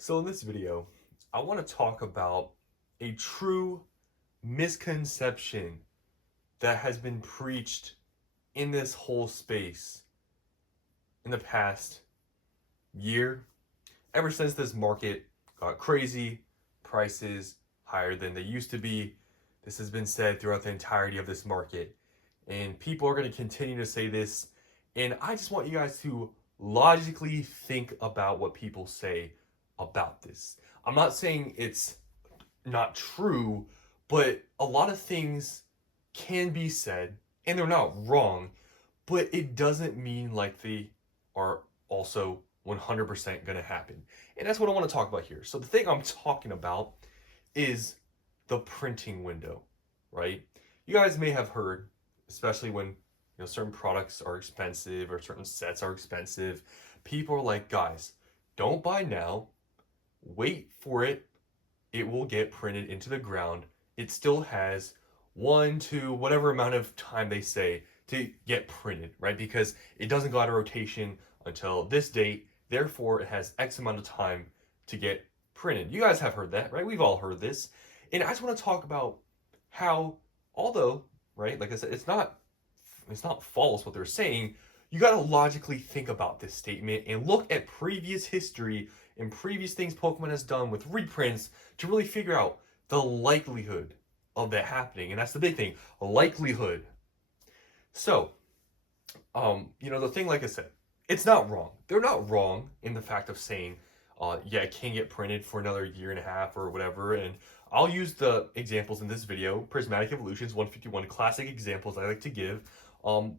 So in this video, I want to talk about a true misconception that has been preached in this whole space in the past year, ever since this market got crazy, prices higher than they used to be. This has been said throughout the entirety of this market, and people are going to continue to say this. And I just want you guys to logically think about what people say about this. I'm not saying it's not true, but a lot of things can be said and they're not wrong, but it doesn't mean like they are also 100% going to happen. And that's what I want to talk about here. So the thing I'm talking about is the printing window, right? You guys may have heard, especially when certain products are expensive or certain sets are expensive, people are like, guys, don't buy now, wait for it. It will get printed into the ground. It still has 1 to whatever amount of time they say to get printed, right? Because it doesn't go out of rotation until this date. Therefore, it has X amount of time to get printed. You guys have heard that, right? We've all heard this. And I just want to talk about how, although, right, like I said, it's not false what they're saying. You got to logically think about this statement and look at previous history and previous things Pokemon has done with reprints to really figure out the likelihood of that happening. And that's the big thing, likelihood. So, the thing, like I said, it's not wrong. They're not wrong in the fact of saying, yeah, it can get printed for another year and a half or whatever. And I'll use the examples in this video, Prismatic Evolutions 151, classic examples I like to give, talking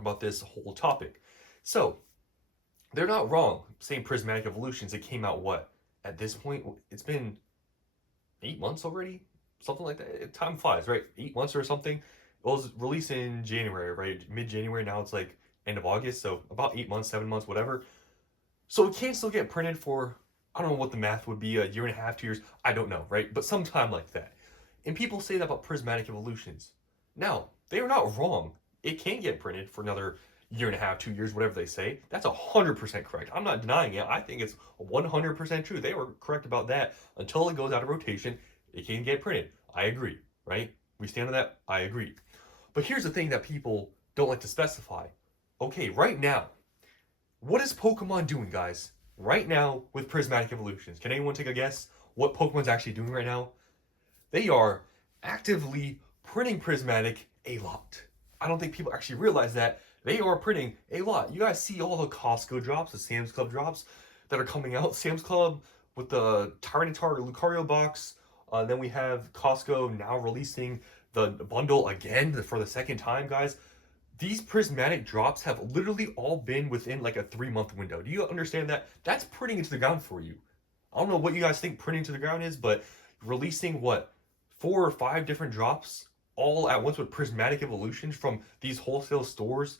about this whole topic. So, they're not wrong saying Prismatic Evolutions. It came out what? At this point, it's been 8 months already? Something like that. Time flies, right? 8 months or something. It was released in January, right? Mid-January. Now it's like end of August. So about 8 months, 7 months, whatever. So it can still get printed for, I don't know what the math would be, a year and a half, 2 years. I don't know, right? But sometime like that. And people say that about Prismatic Evolutions. Now, they are not wrong. It can get printed for another year and a half, 2 years, whatever they say. That's 100% correct. I'm not denying it. I think it's 100% true. They were correct about that. Until it goes out of rotation, it can get printed. I agree, right? We stand on that. I agree. But here's the thing that people don't like to specify. Okay, right now, what is Pokemon doing, guys? Right now with Prismatic Evolutions. Can anyone take a guess what Pokemon's actually doing right now? They are actively printing Prismatic a lot. I don't think people actually realize that. They are printing a lot. You guys see all the Costco drops, the Sam's Club drops that are coming out. Sam's Club with the Tyranitar Lucario box. Then we have Costco now releasing the bundle again for the second time, guys. These prismatic drops have literally all been within like a 3-month window. Do you understand that? That's printing into the ground for you. I don't know what you guys think printing to the ground is, but releasing what, 4 or 5 different drops all at once with Prismatic Evolutions from these wholesale stores,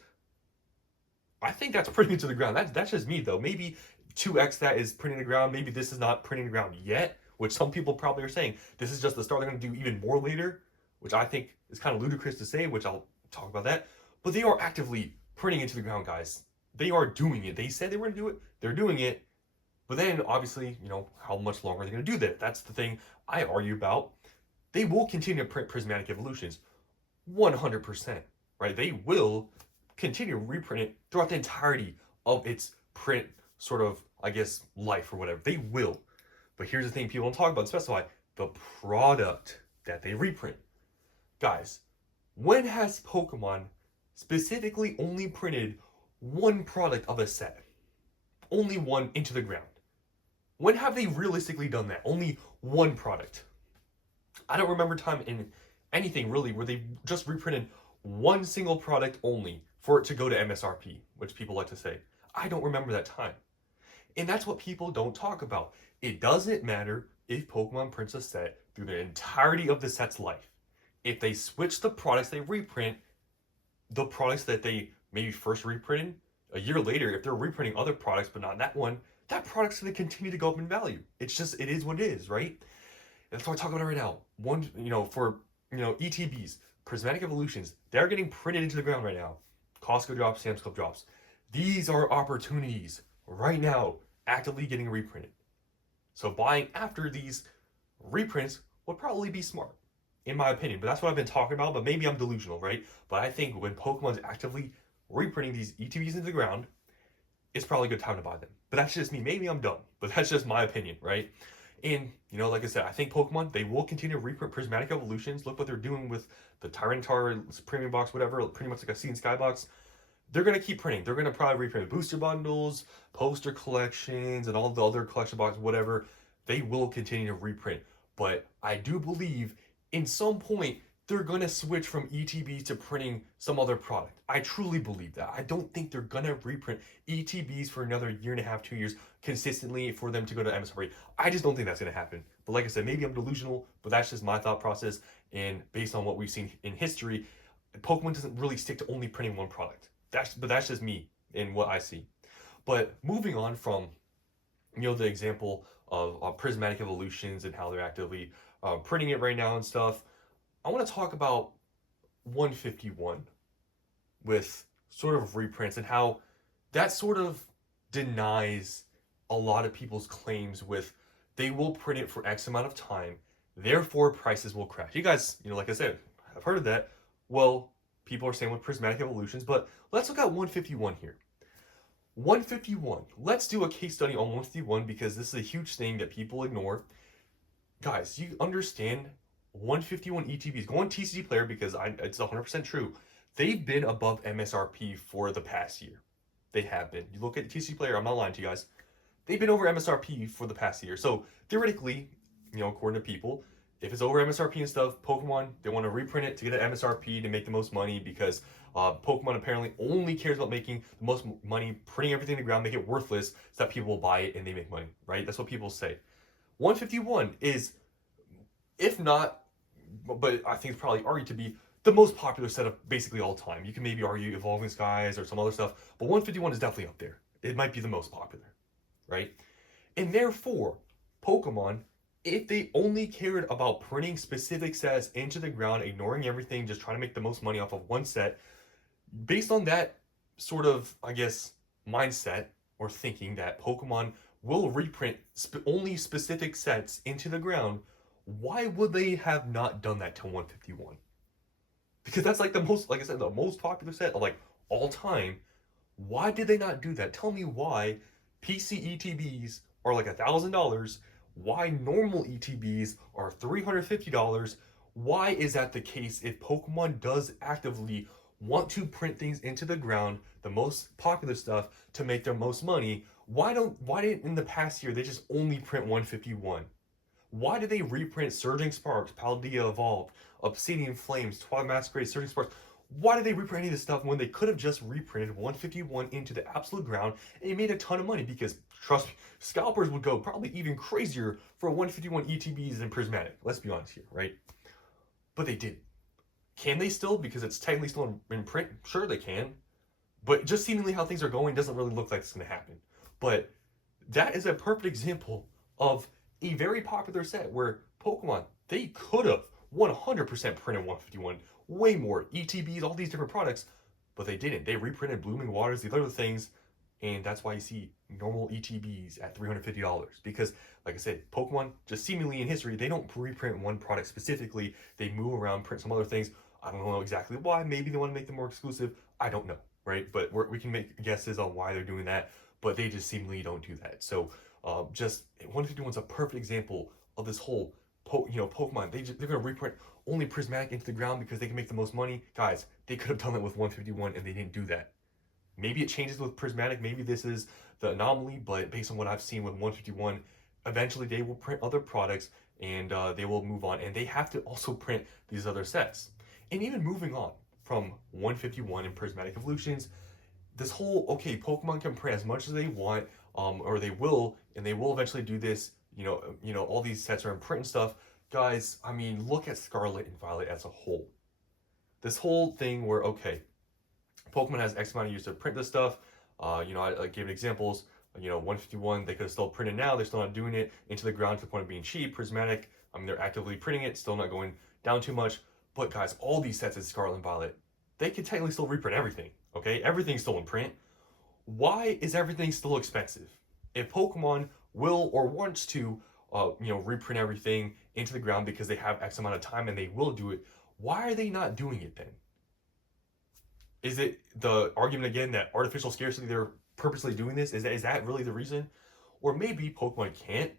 I think that's printing to the ground. That's just me though. Maybe 2x that is printing to the ground. Maybe this is not printing to the ground yet, which some people probably are saying this is just the start. They're going to do even more later, which I think is kind of ludicrous to say, which I'll talk about that. But they are actively printing into the ground, guys. They are doing it. They said they were going to do it. They're doing it. But then, obviously, how much longer are they going to do that? That's the thing I argue about. They will continue to print Prismatic Evolutions 100%, right? They will continue to reprint it throughout the entirety of its print sort of, I guess, life or whatever. They will. But here's the thing people don't talk about, specify the product that they reprint. Guys, when has Pokemon specifically only printed one product of a set? Only one into the ground. When have they realistically done that? Only one product. I don't remember time in anything really where they just reprinted one single product only for it to go to MSRP, which people like to say. I don't remember that time. And that's what people don't talk about. It doesn't matter if Pokemon prints a set through the entirety of the set's life. If they switch the products they reprint, the products that they maybe first reprinted, a year later, if they're reprinting other products but not that one, that product's going to continue to go up in value. It's just, it is what it is, right? And that's what I'm talking about right now. For ETBs, Prismatic Evolutions, they're getting printed into the ground right now. Costco drops, Sam's Club drops. These are opportunities right now, actively getting reprinted. So buying after these reprints would probably be smart, in my opinion. But that's what I've been talking about. But maybe I'm delusional, right? But I think when Pokemon's actively reprinting these ETBs into the ground, it's probably a good time to buy them. But that's just me. Maybe I'm dumb, but that's just my opinion, right? And, like I said, I think Pokemon, they will continue to reprint Prismatic Evolutions. Look what they're doing with the Tyranitar premium box, whatever, pretty much like a Sea and Sky box. They're going to keep printing. They're going to probably reprint booster bundles, poster collections, and all the other collection boxes, whatever. They will continue to reprint. But I do believe in some point they're going to switch from ETB to printing some other product. I truly believe that. I don't think they're going to reprint ETBs for another year and a half, 2 years consistently for them to go to MSRP. I just don't think that's going to happen. But like I said, maybe I'm delusional, but that's just my thought process. And based on what we've seen in history, Pokemon doesn't really stick to only printing one product. But that's just me and what I see. But moving on from the example of Prismatic Evolutions and how they're actively printing it right now and stuff, I want to talk about 151 with sort of reprints and how that sort of denies a lot of people's claims with they will print it for X amount of time, therefore prices will crash. You guys, like I said, I've heard of that. Well, people are saying with Prismatic Evolutions, but let's look at 151 here. 151. Let's do a case study on 151 because this is a huge thing that people ignore. Guys, you understand 151 ETBs. Go on TCG Player because it's 100% true. They've been above MSRP for the past year. They have been. You look at TCG Player, I'm not lying to you guys. They've been over MSRP for the past year. So theoretically, according to people, if it's over MSRP and stuff, Pokemon, they want to reprint it to get an MSRP to make the most money because Pokemon apparently only cares about making the most money, printing everything to the ground, make it worthless so that people will buy it and they make money, right? That's what people say. 151 is, if not, but I think it's probably argued to be the most popular set of basically all time. You can maybe argue Evolving Skies or some other stuff, but 151 is definitely up there. It might be the most popular, right? And therefore, Pokemon, if they only cared about printing specific sets into the ground, ignoring everything, just trying to make the most money off of one set, based on that sort of, I guess, mindset or thinking that Pokemon will reprint only specific sets into the ground, why would they have not done that to 151? Because that's like the most, like I said, the most popular set of like all time. Why did they not do that? Tell me why PC ETBs are like $1,000. Why normal ETBs are $350? Why is that the case if Pokemon does actively want to print things into the ground, the most popular stuff, to make their most money? Why didn't in the past year they just only print 151? Why did they reprint Surging Sparks, Paldea Evolved, Obsidian Flames, Twilight Masquerade, Surging Sparks? Why did they reprint any of this stuff when they could have just reprinted 151 into the absolute ground and it made a ton of money? Because, trust me, scalpers would go probably even crazier for 151 ETBs than Prismatic. Let's be honest here, right? But they didn't. Can they still? Because it's technically still in print. Sure, they can. But just seemingly how things are going doesn't really look like it's going to happen. But that is a perfect example of a very popular set where Pokemon, they could have 100% printed 151, way more ETBs, all these different products, but they didn't. They reprinted Blooming Waters, these other things, and that's why you see normal ETBs at $350. Because, like I said, Pokemon, just seemingly in history, they don't reprint one product specifically. They move around, print some other things. I don't know exactly why. Maybe they want to make them more exclusive. I don't know, right? But we can make guesses on why they're doing that, but they just seemingly don't do that. So just 151 is a perfect example of this whole Pokemon. They're gonna reprint only Prismatic into the ground because they can make the most money. Guys, they could have done that with 151 and they didn't do that. Maybe it changes with Prismatic. Maybe this is the anomaly, but based on what I've seen with 151, eventually they will print other products and they will move on, and they have to also print these other sets. And even moving on from 151 and Prismatic Evolutions, this whole, okay, Pokemon can print as much as they want, or they will, and they will eventually do this. All these sets are in print and stuff. Guys, I mean, look at Scarlet and Violet as a whole. This whole thing where, okay, Pokemon has X amount of years to print this stuff. I gave examples. 151, they could have still printed now. They're still not doing it into the ground to the point of being cheap. Prismatic, I mean, they're actively printing it, still not going down too much. But guys, all these sets in Scarlet and Violet, they can technically still reprint everything. Okay, everything's still in print. Why is everything still expensive? If Pokemon will or wants to, reprint everything into the ground because they have X amount of time and they will do it, why are they not doing it then? Is it the argument again that artificial scarcity, they're purposely doing this? Is that really the reason? Or maybe Pokemon can't,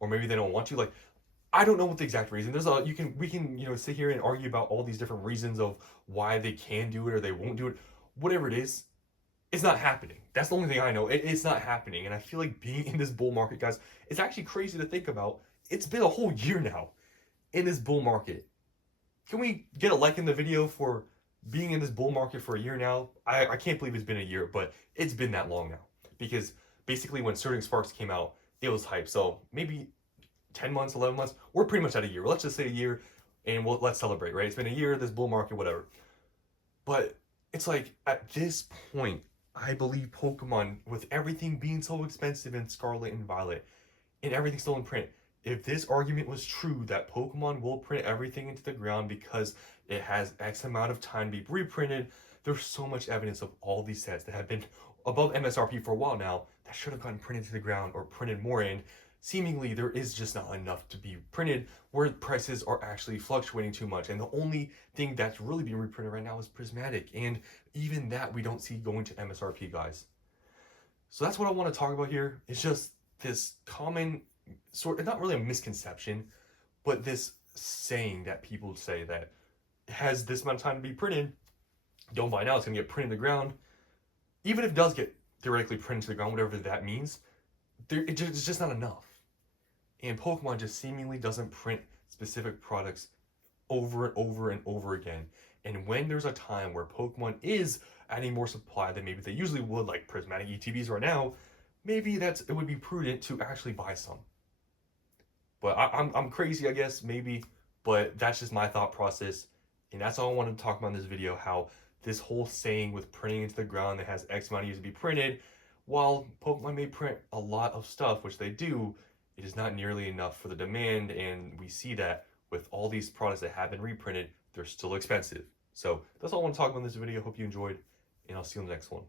or maybe they don't want to. Like, I don't know what the exact reason. We can sit here and argue about all these different reasons of why they can do it or they won't do it. Whatever it is, it's not happening. That's the only thing I know. It's not happening. And I feel like being in this bull market, guys, it's actually crazy to think about. It's been a whole year now in this bull market. Can we get a like in the video for being in this bull market for a year now? I can't believe it's been a year, but it's been that long now. Because basically when Surging Sparks came out, it was hype. So maybe 10 months, 11 months, we're pretty much at a year. Let's just say a year and let's celebrate, right? It's been a year, this bull market, whatever. But it's like at this point, I believe Pokemon, with everything being so expensive in Scarlet and Violet, and everything still in print, if this argument was true that Pokemon will print everything into the ground because it has X amount of time to be reprinted, there's so much evidence of all these sets that have been above MSRP for a while now that should have gotten printed to the ground or printed more in. Seemingly, there is just not enough to be printed where prices are actually fluctuating too much. And the only thing that's really being reprinted right now is Prismatic. And even that we don't see going to MSRP, guys. So that's what I want to talk about here. It's just this common sort, not really a misconception, but this saying that people say that it has this amount of time to be printed. Don't buy now, it's going to get printed in the ground. Even if it does get theoretically printed to the ground, whatever that means, it's just not enough. And Pokemon just seemingly doesn't print specific products over and over and over again. And when there's a time where Pokemon is adding more supply than maybe they usually would, like Prismatic ETBs right now, maybe it would be prudent to actually buy some. But I'm crazy, I guess, maybe, but that's just my thought process. And that's all I wanted to talk about in this video, how this whole saying with printing into the ground that has X amount of years to be printed, while Pokemon may print a lot of stuff, which they do, it is not nearly enough for the demand, and we see that with all these products that have been reprinted, they're still expensive. So that's all I want to talk about in this video. Hope you enjoyed, and I'll see you in the next one.